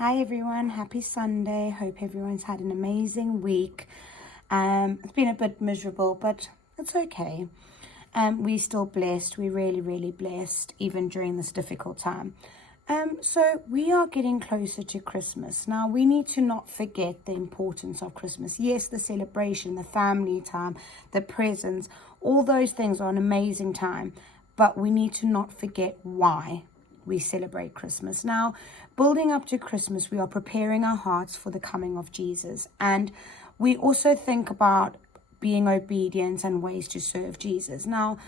Hi everyone, happy Sunday. Hope everyone's had an amazing week. It's been a bit miserable, but it's okay. We're still blessed. We're really blessed, even during this difficult time. So we are getting closer to Christmas. Now, we need to not forget the importance of Christmas. Yes, the celebration, the family time, the presents, all those things are an amazing time. But we need to not forget why we celebrate Christmas. Now, building up to Christmas, we are preparing our hearts for the coming of Jesus. And we also think about being obedient and ways to serve Jesus. Now,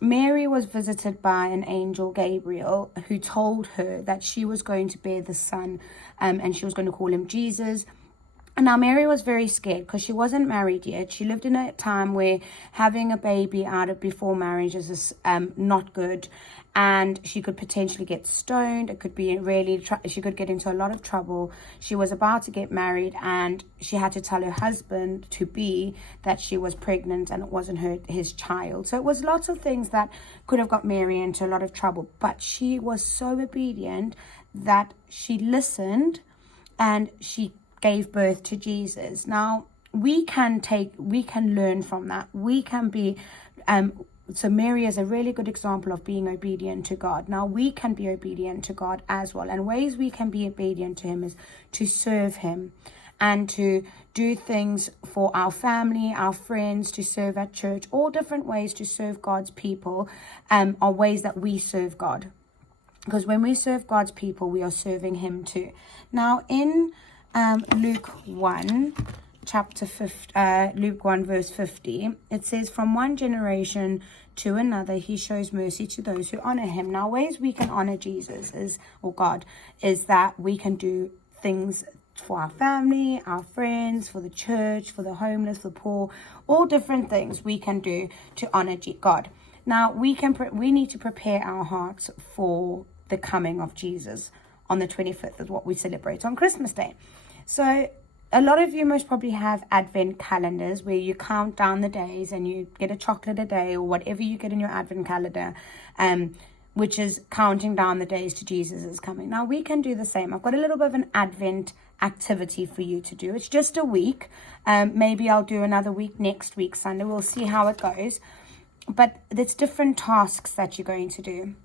Mary was visited by an angel, Gabriel, who told her that she was going to bear the son and she was going to call him Jesus. And now Mary was very scared because she wasn't married yet. She lived in a time where having a baby out of before marriage is not good, and she could potentially get stoned. It could be she could get into a lot of trouble. She was about to get married, and she had to tell her husband to be that she was pregnant and it wasn't his child. So it was lots of things that could have got Mary into a lot of trouble. But she was so obedient that she listened and she gave birth to Jesus. Now, we can learn from that. We can be, so Mary is a really good example of being obedient to God. Now, we can be obedient to God as well. And ways we can be obedient to him is to serve him and to do things for our family, our friends, to serve at church. All different ways to serve God's people are ways that we serve God. Because when we serve God's people, we are serving him too. Now, in Luke 1 verse 50, it says, from one generation to another he shows mercy to those who honor him. Now, ways we can honor Jesus or God is that we can do things for our family, our friends, for the church, for the homeless, for the poor, all different things we can do to honor God. Now, we need to prepare our hearts for the coming of Jesus on the 25th is what we celebrate on Christmas Day. So a lot of you most probably have advent calendars where you count down the days and you get a chocolate a day or whatever you get in your advent calendar, which is counting down the days to Jesus is coming. Now, we can do the same. I've got a little bit of an advent activity for you to do. It's just a week. Maybe I'll do another week next week, Sunday. We'll see how it goes. But there's different tasks that you're going to do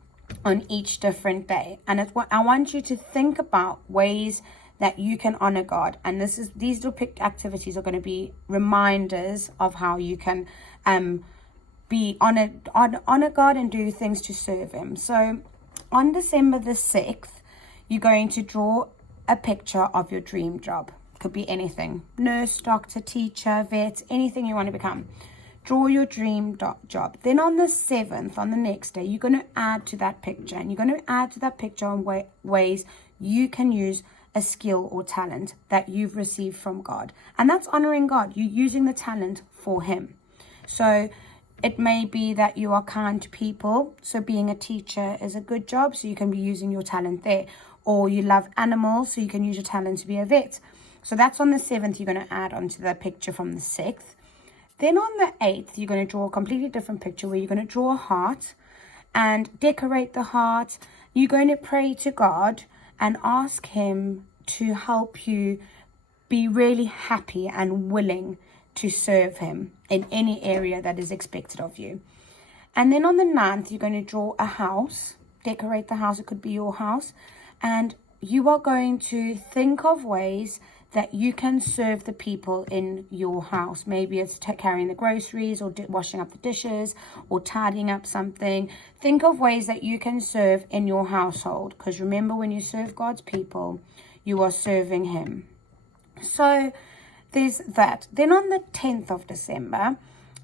on each different day. And I want you to think about ways that you can honor God. And these little picked activities are going to be reminders of how you can honor God and do things to serve him. So on December the 6th, you're going to draw a picture of your dream job. Could be anything: nurse, doctor, teacher, vet, anything you want to become. Draw your dream job. Then on the 7th, on the next day, you're going to add to that picture. And you're going to add to that picture on ways you can use a skill or talent that you've received from God. And that's honoring God. You're using the talent for him. So it may be that you are kind to people. So being a teacher is a good job. So you can be using your talent there. Or you love animals. So you can use your talent to be a vet. So that's on the 7th. You're going to add onto the picture from the 6th. Then on the 8th, you're going to draw a completely different picture where you're going to draw a heart and decorate the heart. You're going to pray to God and ask him to help you be really happy and willing to serve him in any area that is expected of you. And then on the 9th, you're going to draw a house, decorate the house. It could be your house. And you are going to think of ways that you can serve the people in your house. Maybe it's carrying the groceries or washing up the dishes or tidying up something. Think of ways that you can serve in your household. Because remember, when you serve God's people, you are serving him. So there's that. Then on the 10th of December,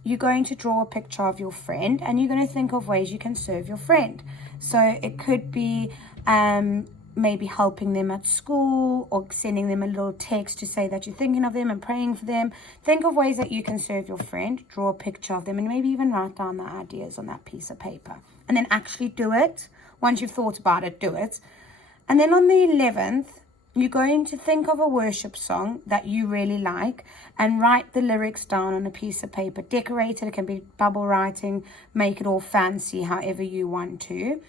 you're going to draw a picture of your friend and you're going to think of ways you can serve your friend. So it could be maybe helping them at school or sending them a little text to say that you're thinking of them and praying for them. Think of ways that you can serve your friend, draw a picture of them, and maybe even write down the ideas on that piece of paper. And then actually do it. Once you've thought about it, do it. And then on the 11th, you're going to think of a worship song that you really like and write the lyrics down on a piece of paper. Decorate it. It can be bubble writing. Make it all fancy however you want to.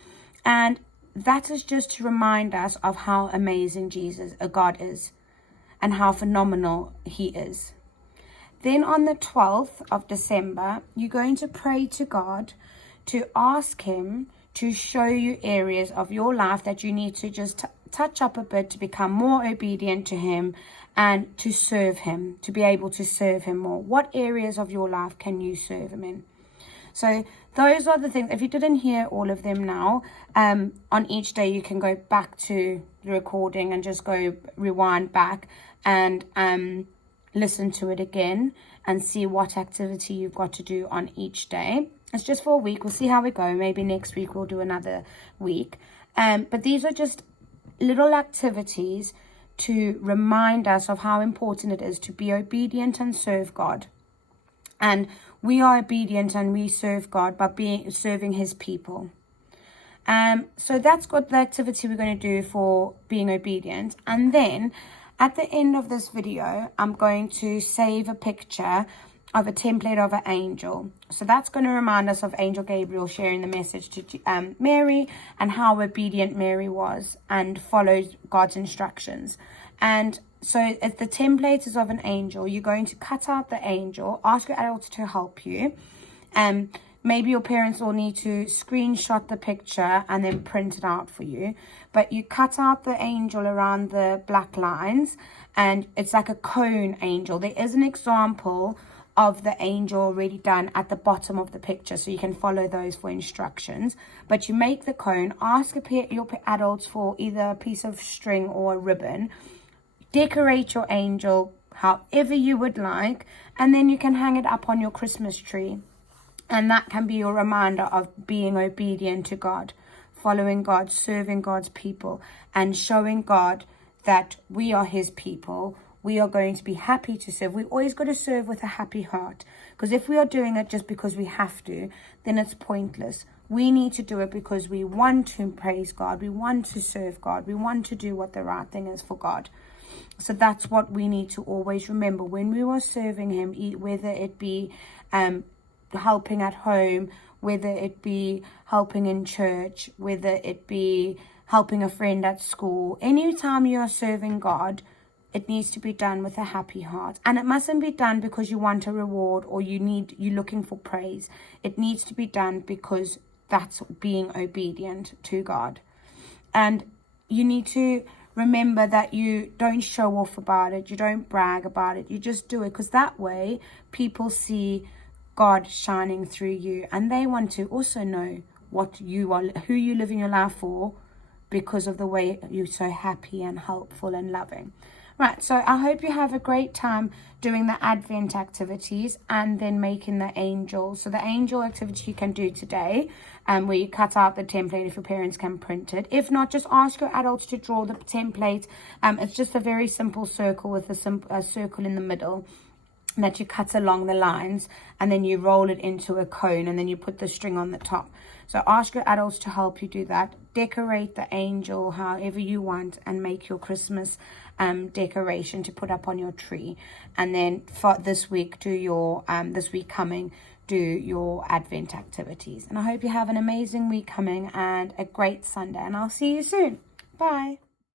And that is just to remind us of how amazing God is, and how phenomenal he is. Then on the 12th of December, you're going to pray to God to ask him to show you areas of your life that you need to just touch up a bit to become more obedient to him and to serve him, to be able to serve him more. What areas of your life can you serve him in? So those are the things. If you didn't hear all of them now, on each day you can go back to the recording and just go rewind back and listen to it again and see what activity you've got to do on each day. It's just for a week. We'll see how we go. Maybe next week we'll do another week. But these are just little activities to remind us of how important it is to be obedient and serve God. And we are obedient and we serve God by serving his people. So that's what the activity we're going to do for being obedient. And then at the end of this video, I'm going to save a picture of a template of an angel. So that's going to remind us of Angel Gabriel sharing the message to Mary, and how obedient Mary was and followed God's instructions. And so if the template is of an angel, you're going to cut out the angel, ask your adults to help you. Maybe your parents will need to screenshot the picture and then print it out for you. But you cut out the angel around the black lines, and it's like a cone angel. There is an example of the angel already done at the bottom of the picture, so you can follow those for instructions. But you make the cone, ask your adults for either a piece of string or a ribbon, decorate your angel however you would like, and then you can hang it up on your Christmas tree. And that can be your reminder of being obedient to God, following God, serving God's people, and showing God that we are his people. We are going to be happy to serve. We always got to serve with a happy heart, because if we are doing it just because we have to, then it's pointless. We need to do it because we want to praise God. We want to serve God. We want to do what the right thing is for God. So that's what we need to always remember when we are serving him, whether it be helping at home, whether it be helping in church, whether it be helping a friend at school. Anytime you are serving God, it needs to be done with a happy heart. And it mustn't be done because you want a reward or you're looking for praise. It needs to be done because that's being obedient to God. And you need to remember that you don't show off about it. You don't brag about it. You just do it, because that way people see God shining through you, and they want to also know what you are, who you living your life for, because of the way you're so happy and helpful and loving. Right, so I hope you have a great time doing the Advent activities and then making the angel. So the angel activity you can do today, where you cut out the template if your parents can print it. If not, just ask your adults to draw the template. It's just a very simple circle with a circle in the middle that you cut along the lines, and then you roll it into a cone, and then you put the string on the top. So ask your adults to help you do that. Decorate the angel however you want, and make your Christmas decoration to put up on your tree. And then for this week, do your Advent activities. And I hope you have an amazing week coming and a great Sunday, and I'll see you soon. Bye.